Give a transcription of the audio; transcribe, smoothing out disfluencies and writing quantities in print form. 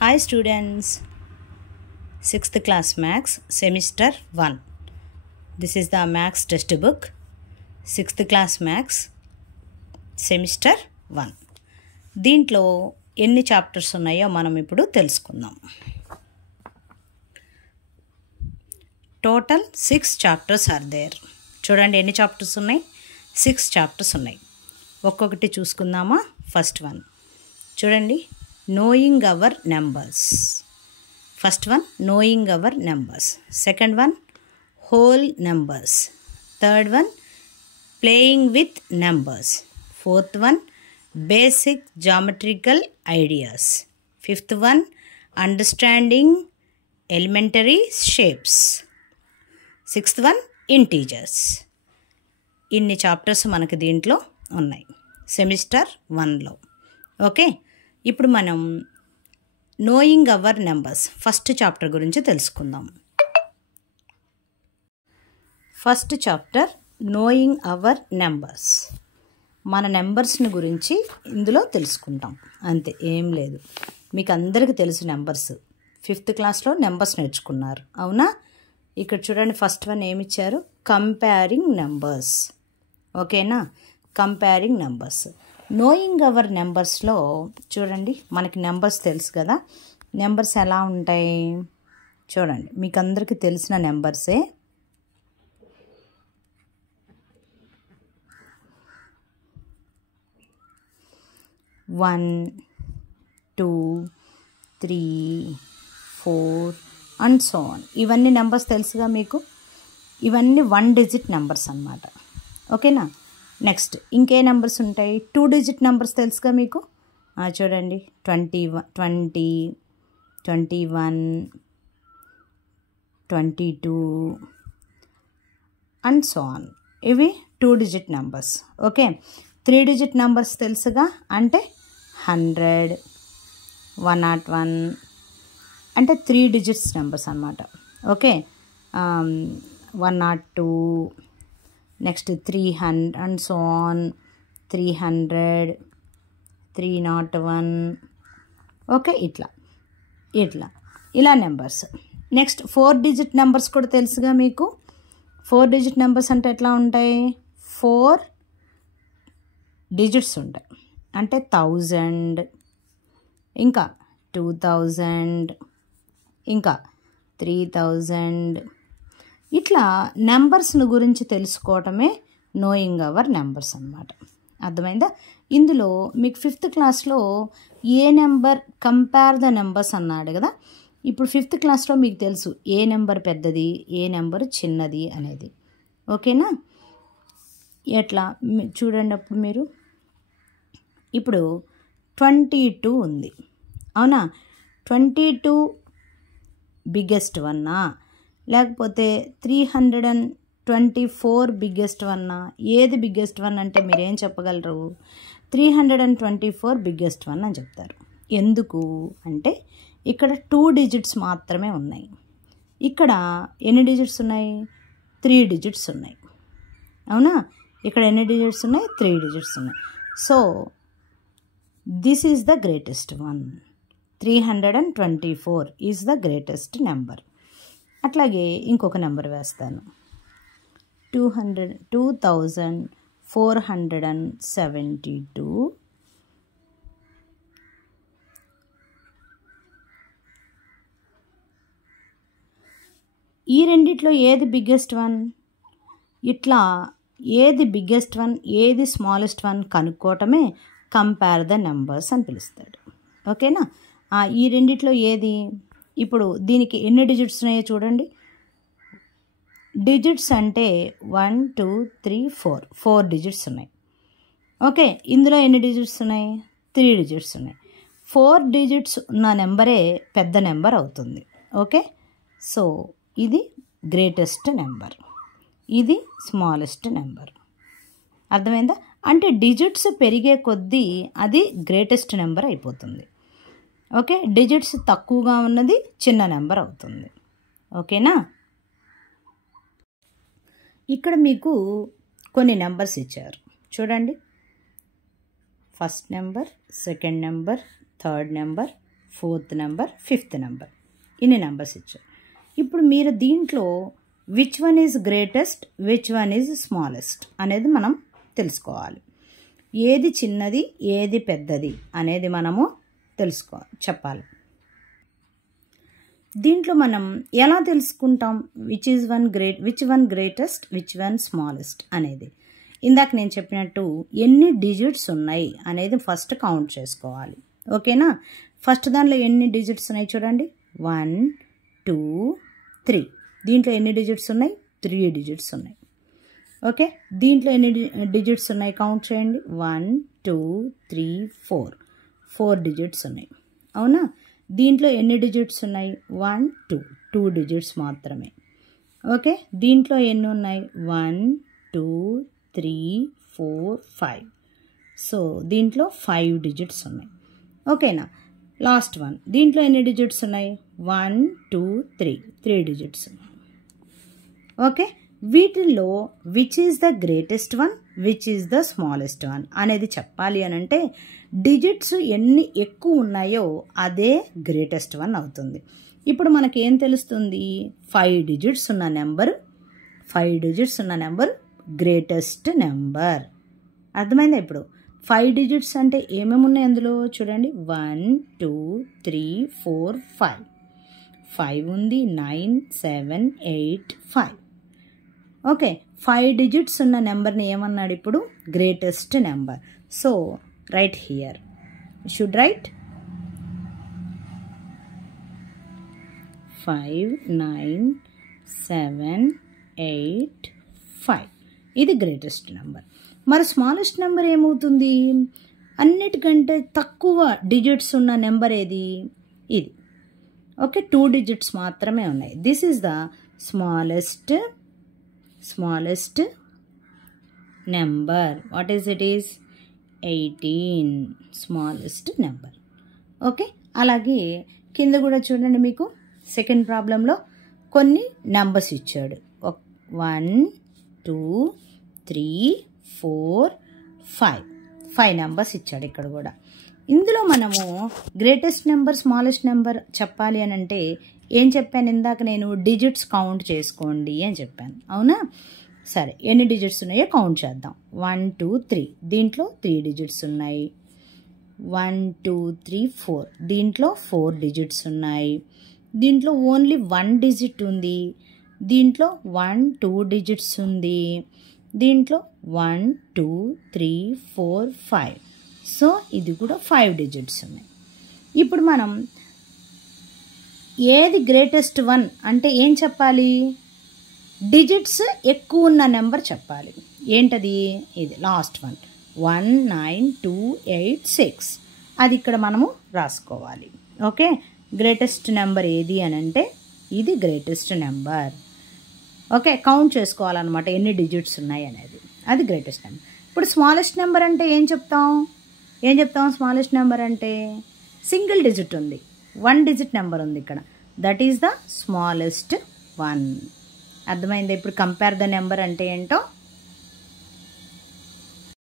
Hi students, 6th class Maths Semester 1. This is the Maths textbook, 6th class Maths Semester 1. దీంట్లో ఎన్ని chapters ఉన్నాయో మనం ఇప్పుడు తెలుసుకుందాం. Total 6 chapters are there. చూడండి ఎన్ని చాప్టర్స్ ఉన్నాయి, 6 చాప్టర్స్ ఉన్నాయి. ఒక్కొక్కటి చూసుకుందామా. ఫస్ట్ వన్ చూడండి, knowing our numbers. First one, knowing our numbers. Second one, whole numbers. Third one, playing with numbers. Fourth one, basic geometrical ideas. Fifth one, understanding elementary shapes. Sixth one, integers. ఇన్ని chapters మనకి దీంట్లో ఉన్నాయి semester 1లో. Okay, ఇప్పుడు మనం knowing our numbers first chapter గురించి తెలుసుకుందాం. First chapter knowing our numbers. మన నెంబర్స్ని గురించి ఇందులో తెలుసుకుంటాం, అంతే, ఏం లేదు. మీకు అందరికీ తెలుసు నెంబర్స్, 5th క్లాస్లో నెంబర్స్ నేర్చుకున్నారు, అవునా? ఇక్కడ చూడండి, ఫస్ట్ వన్ ఏమిచ్చారు, కంపేరింగ్ నెంబర్స్. ఓకేనా, కంపేరింగ్ నెంబర్స్. నోయింగ్ అవర్ నెంబర్స్లో చూడండి, మనకి నెంబర్స్ తెలుసు కదా. నెంబర్స్ ఎలా ఉంటాయి చూడండి, మీకు అందరికీ తెలిసిన నెంబర్సే. One, 2, 3, 4 and so on. ఇవన్నీ నెంబర్స్ తెలుసుగా మీకు. ఇవన్నీ 1 డిజిట్ నెంబర్స్ అన్నమాట. ఓకేనా. నెక్స్ట్ ఇంకే నెంబర్స్ ఉంటాయి, 2 డిజిట్ నెంబర్స్ తెలుసుగా మీకు. చూడండి, 20, 21, 22 అండ్ సో ఆన్. ఇవి 2 digit numbers. Okay, 3 digit numbers తెలుసుగా, అంటే 100, 101 అంటే 3 డిజిట్స్ నెంబర్స్ అన్నమాట. Okay, 102, next 300 and so on, 300, 301. Okay, ఇలా నెంబర్స్. నెక్స్ట్ 4 డిజిట్ నెంబర్స్ కూడా తెలుసుగా మీకు. 4 డిజిట్ నెంబర్స్ అంటే ఎట్లా ఉంటాయి, 4 డిజిట్స్ ఉంటాయి, అంటే 1000, ఇంకా 2000, ఇంకా 3000. ఇట్లా నెంబర్స్ను గురించి తెలుసుకోవటమే నోయింగ్ అవర్ నెంబర్స్ అన్నమాట. అర్థమైందా? ఇందులో మీకు 5th క్లాస్లో ఏ నెంబర్ కంపేర్ ద నెంబర్స్ అన్నాడు కదా. ఇప్పుడు 5th క్లాస్లో మీకు తెలుసు ఏ నెంబర్ పెద్దది, ఏ నెంబర్ చిన్నది అనేది. ఓకేనా. ఎట్లా చూడండి, అప్పుడు మీరు ఇప్పుడు 22 ఉంది, అవునా? 22 బిగ్గెస్ట్ వన్నా, లేకపోతే 324 బిగ్గెస్ట్ వన్నా? ఏది బిగ్గెస్ట్ వన్ అంటే మీరేం చెప్పగలరు, 324 బిగ్గెస్ట్ వన్ అని చెప్తారు. ఎందుకు అంటే ఇక్కడ 2 డిజిట్స్ మాత్రమే ఉన్నాయి. ఇక్కడ ఎన్ని డిజిట్స్ ఉన్నాయి, 3 డిజిట్స్ ఉన్నాయి, అవునా? ఇక్కడ ఎన్ని డిజిట్స్ ఉన్నాయి, 3 డిజిట్స్ ఉన్నాయి. So this is the greatest one. 324 is the greatest number. అట్లాగే ఇంకొక నెంబర్ వేస్తాను, 2472. ఈ రెండిట్లో ఏది బిగ్గెస్ట్ వన్? ఇట్లా ఏది బిగ్గెస్ట్ వన్, ఏది స్మాలెస్ట్ వన్ కనుక్కోవటమే కంపేర్ ద నెంబర్స్ అని పిలుస్తాడు. ఓకేనా. ఈ రెండిట్లో ఏది, ఇప్పుడు దీనికి ఎన్ని డిజిట్స్ ఉన్నాయో చూడండి. డిజిట్స్ అంటే 1, 2, 3, 4 డిజిట్స్ ఉన్నాయి. ఓకే, ఇందులో ఎన్ని డిజిట్స్ ఉన్నాయి, 3 డిజిట్స్ ఉన్నాయి. 4 డిజిట్స్ ఉన్న నెంబరే పెద్ద నెంబర్ అవుతుంది. ఓకే, సో ఇది గ్రేటెస్ట్ నెంబర్, ఇది స్మాలెస్ట్ నెంబర్. అర్థమైందా? అంటే డిజిట్స్ పెరిగే కొద్దీ అది గ్రేటెస్ట్ నెంబర్ అయిపోతుంది. ఓకే, డిజిట్స్ తక్కువగా ఉన్నది చిన్న నెంబర్ అవుతుంది. ఓకేనా. ఇక్కడ మీకు కొన్ని నెంబర్స్ ఇచ్చారు చూడండి. First number, second number, third number, 4th number, 5th number, ఇన్ని నెంబర్స్ ఇచ్చారు. ఇప్పుడు మీరు దీంట్లో which one is greatest, which one is smallest అనేది మనం తెలుసుకోవాలి. ఏది చిన్నది, ఏది పెద్దది అనేది మనము చెప్పాలి. దీంట్లో మనం ఎలా తెలుసుకుంటాం which one greatest, which one smallest అనేది? ఇందాక నేను చెప్పినట్టు ఎన్ని డిజిట్స్ ఉన్నాయి అనేది ఫస్ట్ కౌంట్ చేసుకోవాలి. ఓకేనా? ఫస్ట్ దానిలో ఎన్ని డిజిట్స్ ఉన్నాయి చూడండి, 1 2 3. దీంట్లో ఎన్ని డిజిట్స్ ఉన్నాయి? 3 డిజిట్స్ ఉన్నాయి. ఓకే, దీంట్లో ఎన్ని డిజిట్స్ ఉన్నాయి కౌంట్ చేయండి, 1 2 3 4. 4 డిజిట్స్ ఉన్నాయి. అవునా? దీంట్లో ఎన్ని డిజిట్స్ ఉన్నాయి? 1 2 డిజిట్స్ మాత్రమే. ఓకే, దీంట్లో ఎన్ని ఉన్నాయి? 1 2 3 4 5. సో దీంట్లో 5 డిజిట్స్ ఉన్నాయి. ఓకేనా? లాస్ట్ వన్, దీంట్లో ఎన్ని డిజిట్స్ ఉన్నాయి? 1 2 3 డిజిట్స్ ఉన్నాయి. ఓకే, వీటిల్లో which is the greatest one, which is the smallest one అనేది చెప్పాలి అని అంటే డిజిట్స్ ఎన్ని ఎక్కువ ఉన్నాయో అదే గ్రేటెస్ట్ వన్ అవుతుంది. ఇప్పుడు మనకేం తెలుస్తుంది? 5 డిజిట్స్ ఉన్న నెంబర్ గ్రేటెస్ట్ నెంబర్. అర్థమైందా? ఇప్పుడు 5 డిజిట్స్ అంటే ఏమేమి ఉన్నాయి అందులో చూడండి, 1 2 3 4 5. 5 ఉంది, 9 7 8 5. ఓకే, 5 డిజిట్స్ ఉన్న నెంబర్ని ఏమన్నాడు ఇప్పుడు? Greatest number. So right here, should write 5 9 7 8 5. ఇది గ్రేటెస్ట్ నెంబర్. మరి స్మాలెస్ట్ నెంబర్ ఏమవుతుంది? అన్నిటికంటే తక్కువ డిజిట్స్ ఉన్న నెంబర్ ఏది? ఇది. ఓకే, 2 డిజిట్స్ మాత్రమే ఉన్నాయి. This is the smallest number. What is it is? 18. Smallest number. Okay, అలాగే కింద కూడా చూడండి, మీకు సెకండ్ ప్రాబ్లంలో కొన్ని నెంబర్స్ ఇచ్చాడు. 1 2 3 4 5 నెంబర్స్ ఇచ్చాడు ఇక్కడ కూడా. ఇందులో మనము గ్రేటెస్ట్ నెంబర్, స్మాలెస్ట్ నెంబర్ చెప్పాలి అని అంటే ఏం చెప్పాను ఇందాక? నేను డిజిట్స్ కౌంట్ చేసుకోండి అని చెప్పాను. అవునా? సరే, ఎన్ని డిజిట్స్ ఉన్నాయో కౌంట్ చేద్దాం. 1 2 3. దీంట్లో 3 డిజిట్స్ ఉన్నాయి. 1 2 3 4. దీంట్లో 4 డిజిట్స్ ఉన్నాయి. దీంట్లో ఓన్లీ 1 డిజిట్ ఉంది. దీంట్లో 1 2 డిజిట్స్ ఉంది. దీంట్లో 1 2 3 4 5. సో ఇది కూడా 5 డిజిట్స్ ఉన్నాయి. ఇప్పుడు మనం ఏది గ్రేటెస్ట్ వన్ అంటే ఏం చెప్పాలి? డిజిట్స్ ఎక్కువ ఉన్న నెంబర్ చెప్పాలి. ఏంటది? ఇది లాస్ట్ వన్, 1 9 2 8 6. అది ఇక్కడ మనము రాసుకోవాలి. ఓకే, గ్రేటెస్ట్ నెంబర్ ఏది అని అంటే ఇది గ్రేటెస్ట్ నెంబర్. ఓకే, కౌంట్ చేసుకోవాలన్నమాట ఎన్ని డిజిట్స్ ఉన్నాయి అనేది. అది గ్రేటెస్ట్ నెంబర్. ఇప్పుడు స్మాలెస్ట్ నెంబర్ అంటే ఏం చెప్తాం? స్మాలెస్ట్ నెంబర్ అంటే సింగిల్ డిజిట్ ఉంది, 1 డిజిట్ నెంబర్ ఉంది ఇక్కడ. That is the smallest one. అర్థమైందా? ఇప్పుడు కంపేర్ ద నెంబర్ అంటే ఏంటో